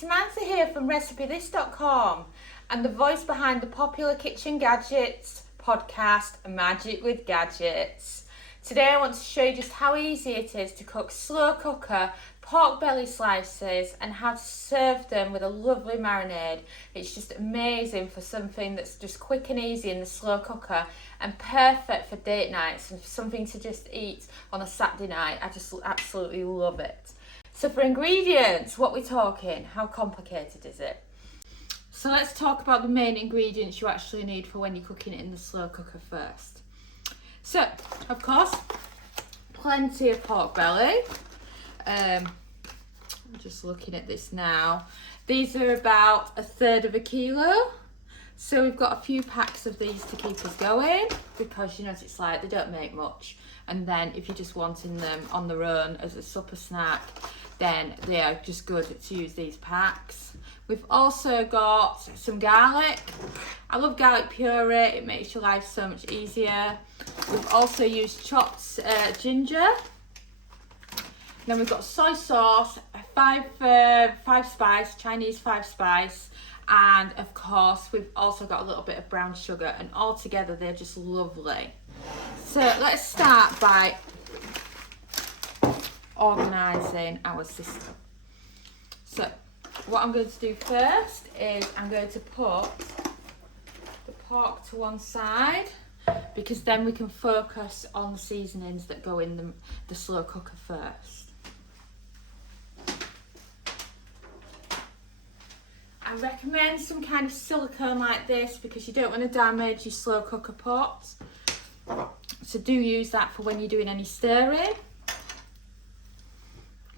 Samantha here from RecipeThis.com and the voice behind the popular Kitchen Gadgets podcast, Magic with Gadgets. Today I want to show you just how easy it is to cook slow cooker pork belly slices and how to serve them with a lovely marinade. It's just amazing for something that's just quick and easy in the slow cooker and perfect for date nights and something to just eat on a Saturday night. I just absolutely love it. So for ingredients, what we're talking, how complicated is it? So let's talk about the main ingredients you actually need for when you're cooking it in the slow cooker first. So, of course, plenty of pork belly. I'm just looking at this now. These are about 1/3 of a kilo. So we've got a few packs of these to keep us going because you know what it's like, they don't make much. And then if you're just wanting them on their own as a supper snack, then they are just good to use these packs. We've also got some garlic. I love garlic puree, it makes your life so much easier. We've also used chopped ginger. Then we've got soy sauce, five spice, Chinese 5 spice, and of course we've also got a little bit of brown sugar, and all together they're just lovely. So let's start by organising our system. So what I'm going to do first is I'm going to put the pork to one side because then we can focus on the seasonings that go in the slow cooker first. I recommend some kind of silicone like this because you don't want to damage your slow cooker pot. So do use that for when you're doing any stirring.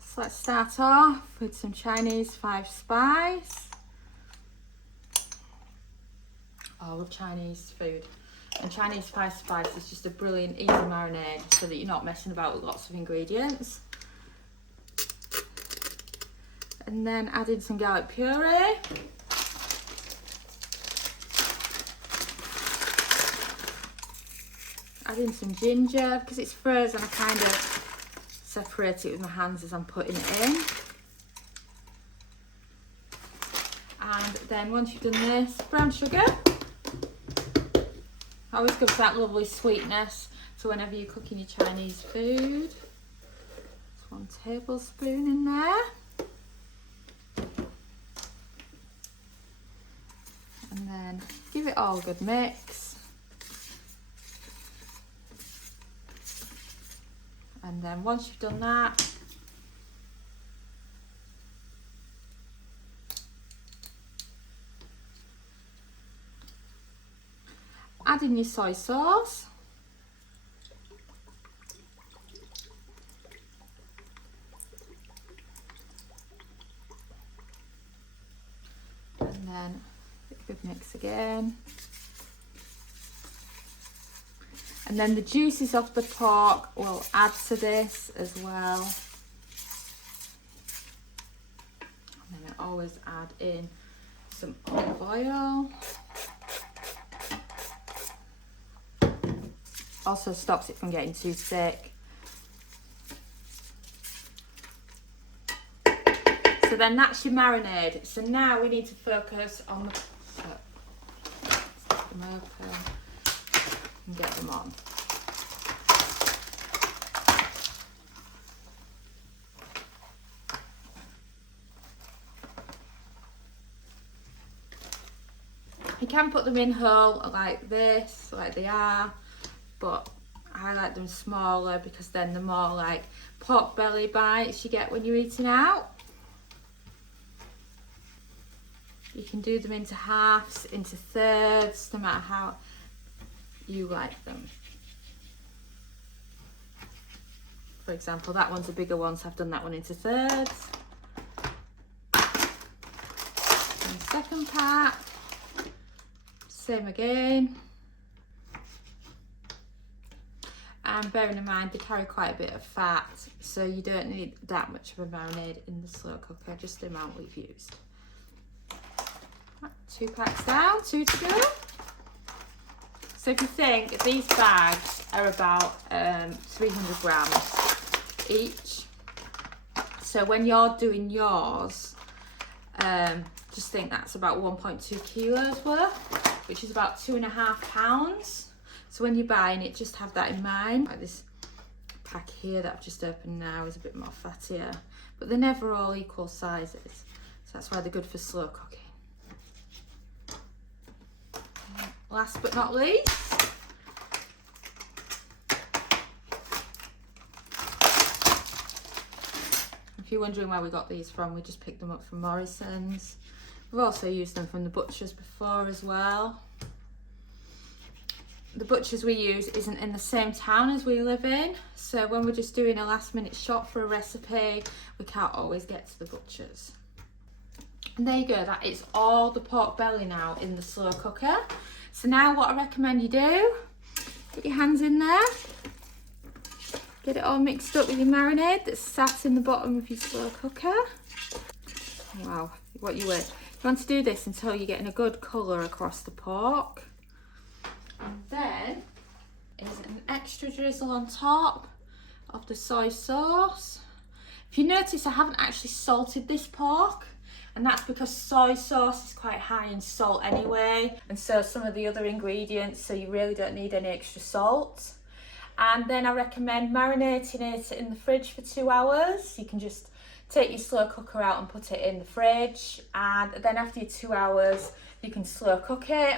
So let's start off with some Chinese 5 spice. I love Chinese food. And Chinese 5 spice is just a brilliant, easy marinade so that you're not messing about with lots of ingredients. And then add in some garlic puree. Add in some ginger. Because it's frozen, I kind of separate it with my hands as I'm putting it in. And then once you've done this, brown sugar. Always gives that lovely sweetness. So whenever you're cooking your Chinese food, just 1 tablespoon in there. And then give it all a good mix. And then once you've done that, add in your soy sauce. And then good mix again. And then the juices of the pork will add to this as well. And then I always add in some olive oil. Also stops it from getting too thick. So then that's your marinade. So now we need to focus on the them open and get them on. You can put them in whole like this, like they are, but I like them smaller because then the more like pork belly bites you get when you're eating out. You can do them into halves, into thirds, no matter how you like them. For example, that one's a bigger one, so I've done that one into thirds. And the second part, same again. And bearing in mind they carry quite a bit of fat, so you don't need that much of a marinade in the slow cooker, just the amount we've used. 2 packs down, 2 to go. So if you think, these bags are about 300 grams each. So when you're doing yours, Just think that's about 1.2 kilos worth, which is about 2.5 pounds. So when you're buying it, just have that in mind. Like this pack here that I've just opened now is a bit more fattier, but they're never all equal sizes. So that's why they're good for slow cooking. Last but not least, if you're wondering where we got these from, we just picked them up from Morrison's. We've also used them from the butchers before as well. The butchers we use isn't in the same town as we live in, so when we're just doing a last minute shop for a recipe, we can't always get to the butchers. And there you go, that is all the pork belly now in the slow cooker. So now what I recommend you do, get your hands in there, get it all mixed up with your marinade that's sat in the bottom of your slow cooker. Wow, what you want. You want to do this until you're getting a good colour across the pork. And then is an extra drizzle on top of the soy sauce. If you notice, I haven't actually salted this pork, and that's because soy sauce is quite high in salt anyway, and so some of the other ingredients, so you really don't need any extra salt. And then I recommend marinating it in the fridge for 2 hours. You can just take your slow cooker out and put it in the fridge, and then after your 2 hours you can slow cook it.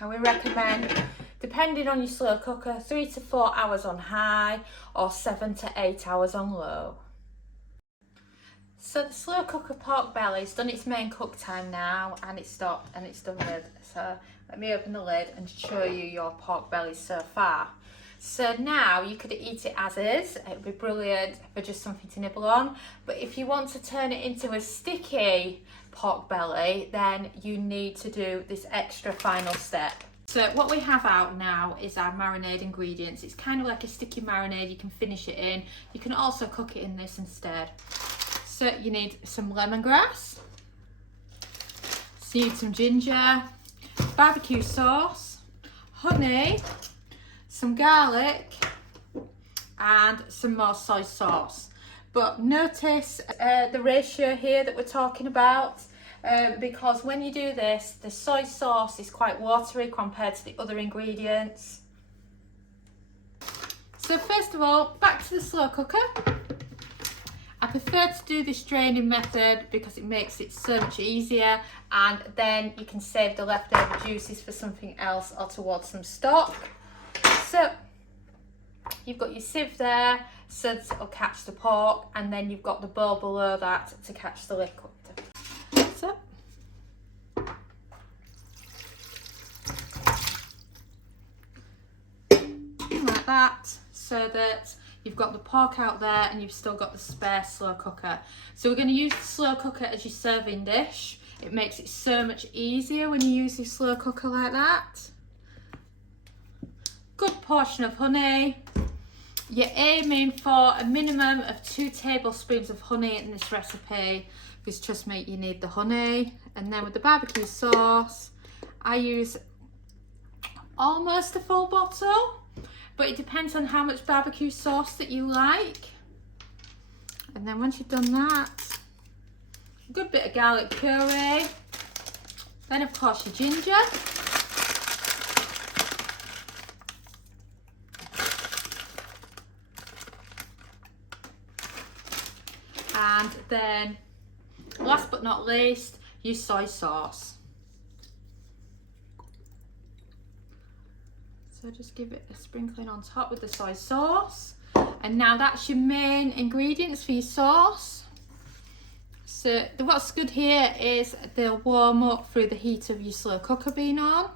And we recommend, depending on your slow cooker, 3 to 4 hours on high or 7 to 8 hours on low. So the slow cooker pork belly's done its main cook time now, and it's stopped and it's done with. So let me open the lid and show you your pork belly so far. So now you could eat it as is. It would be brilliant for just something to nibble on. But if you want to turn it into a sticky pork belly, then you need to do this extra final step. So what we have out now is our marinade ingredients. It's kind of like a sticky marinade. You can finish it in. You can also cook it in this instead. So you need some lemongrass. So you need some ginger, barbecue sauce, honey, some garlic, and some more soy sauce. But notice the ratio here that we're talking about, because when you do this, the soy sauce is quite watery compared to the other ingredients. So first of all, back to the slow cooker. I prefer to do this draining method because it makes it so much easier, and then you can save the leftover juices for something else or towards some stock. So you've got your sieve there so that it'll catch the pork, and then you've got the bowl below that to catch the liquid. So like that, so that you've got the pork out there and you've still got the spare slow cooker. So we're going to use the slow cooker as your serving dish. It makes it so much easier when you use your slow cooker like that. Good portion of honey. You're aiming for a minimum of 2 tablespoons of honey in this recipe, because trust me, you need the honey. And then with the barbecue sauce, I use almost a full bottle, but it depends on how much barbecue sauce that you like. And then once you've done that, a good bit of garlic puree. Then of course your ginger. And then last but not least, your soy sauce. So just give it a sprinkling on top with the soy sauce. And now that's your main ingredients for your sauce. So what's good here is they'll warm up through the heat of your slow cooker being on.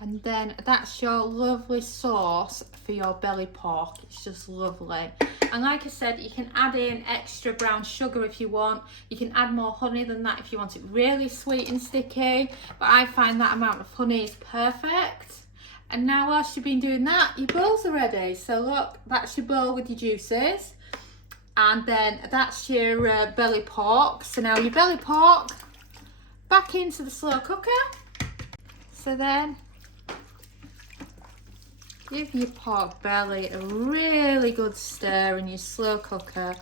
And then that's your lovely sauce for your belly pork. It's just lovely. And like I said, you can add in extra brown sugar if you want. You can add more honey than that if you want it really sweet and sticky. But I find that amount of honey is perfect. And now whilst you've been doing that, your bowls are ready. So look, that's your bowl with your juices. And then that's your belly pork. So now your belly pork back into the slow cooker. So then give your pork belly a really good stir in your slow cooker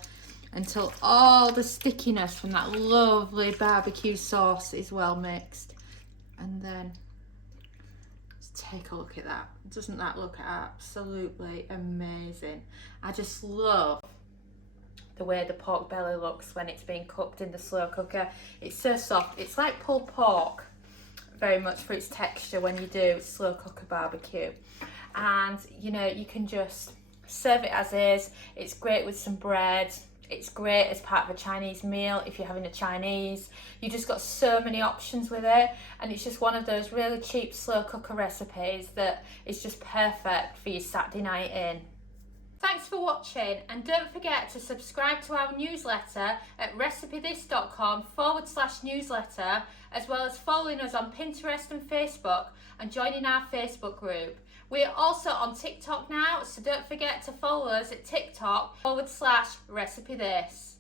until all the stickiness from that lovely barbecue sauce is well mixed. And then just take a look at that. Doesn't that look absolutely amazing? I just love the way the pork belly looks when it's being cooked in the slow cooker. It's so soft. It's like pulled pork, very much for its texture when you do slow cooker barbecue. And you know, you can just serve it as is. It's great with some bread. It's great as part of a Chinese meal if you're having a Chinese. You just got so many options with it, and it's just one of those really cheap slow cooker recipes that is just perfect for your Saturday night in. Thanks for watching, and don't forget to subscribe to our newsletter at recipethis.com/newsletter, as well as following us on Pinterest and Facebook and joining our Facebook group. We are also on TikTok now, so don't forget to follow us at TikTok /recipethis.